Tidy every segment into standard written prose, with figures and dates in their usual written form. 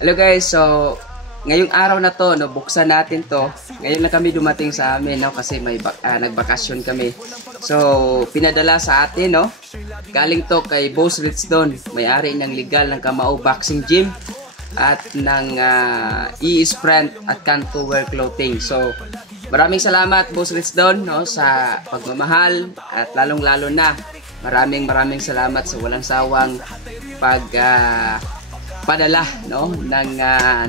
Hello guys, so ngayong araw na to, no, buksan natin to. Ngayon lang kami dumating sa amin, no, kasi may nagbakasyon kami. So, pinadala sa atin, no. Galing to kay Boss Rizdon, may-ari ng legal ng Kamao Boxing Gym at ng E-Sprint at Canto Wear Clothing. So, maraming salamat Boss Rizdon, no, sa pagmamahal at lalong-lalo na maraming salamat sa walang sawang padala, no, ng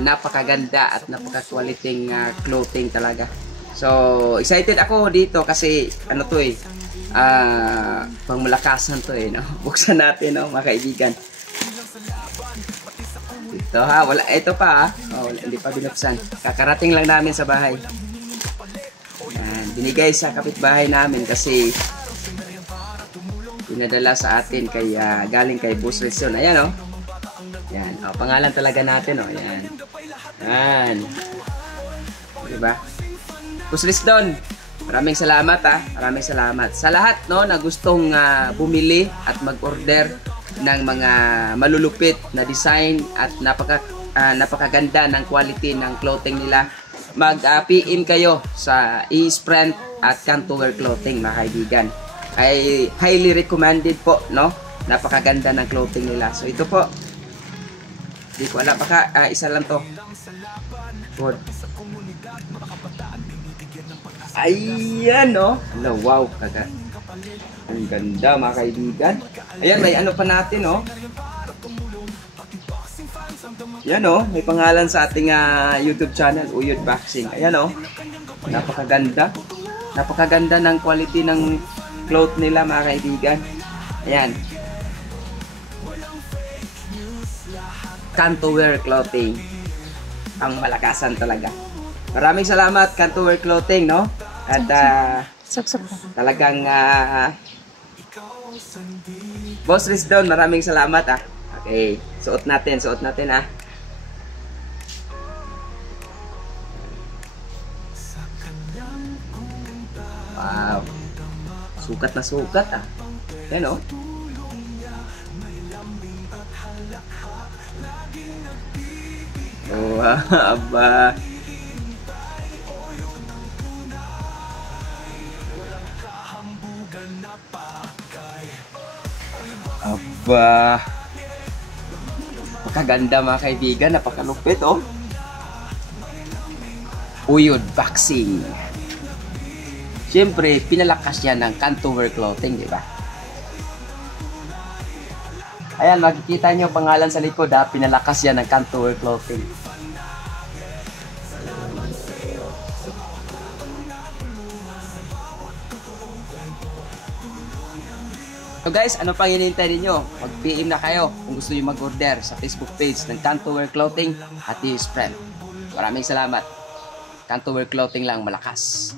napakaganda at napaka-quality clothing talaga. So, excited ako dito kasi ano to pangmalakasan to no. Buksan natin, no, mga kaibigan. Ito ha, wala, ito pa wala, hindi pa binuksan. Kakarating lang namin sa bahay. Yan, binigay sa kapitbahay namin kasi pinadala sa atin kay galing kay Boss Rizdon. Ayan, oh. Yan, pangalan talaga natin, oh. Yan. Yan. Diba? Boss Rizdon, maraming salamat, maraming salamat sa lahat, no, na gustong bumili at mag-order ng mga malulupit na design at napakaganda ng quality ng clothing nila. Mag-PM kayo sa E-Sprint at Canto Wear Clothing, mga kaibigan. Ay highly recommended po, no? Napakaganda ng clothing nila. So ito po, di ko alam, baka isa lang to. Good. Ayan, no? Hello, wow, ang ganda, mga kaibigan. Ayan, may ano pa natin, no? Yan, no? May pangalan sa ating YouTube channel, Uyod Boxing. Ayan, no? Napakaganda. Napakaganda ng quality ng cloth nila, mga kaibigan. Ayan. Canto Wear Clothing. Ang malakasan talaga. Maraming salamat, Canto Wear Clothing, no? At talagang Boss Rizdon, maraming salamat, Okay, suot natin, Wow. Sukat na sukat, Yan, oh. Oh, aba. Aba. Napakaganda, mga kaibigan, napakalupit, oh. Uyod Boxing. Siyempre, pinalakas yan ng Canto Wear Clothing, di ba? Ayan, makikita nyo pangalan sa likod, pinalakas yan ng Canto Wear Clothing. So guys, ano pang hinihintay ninyo? Mag-PM na kayo kung gusto nyo mag-order sa Facebook page ng Canto Wear Clothing at E-Sprint. Maraming salamat. Canto Wear Clothing lang, malakas.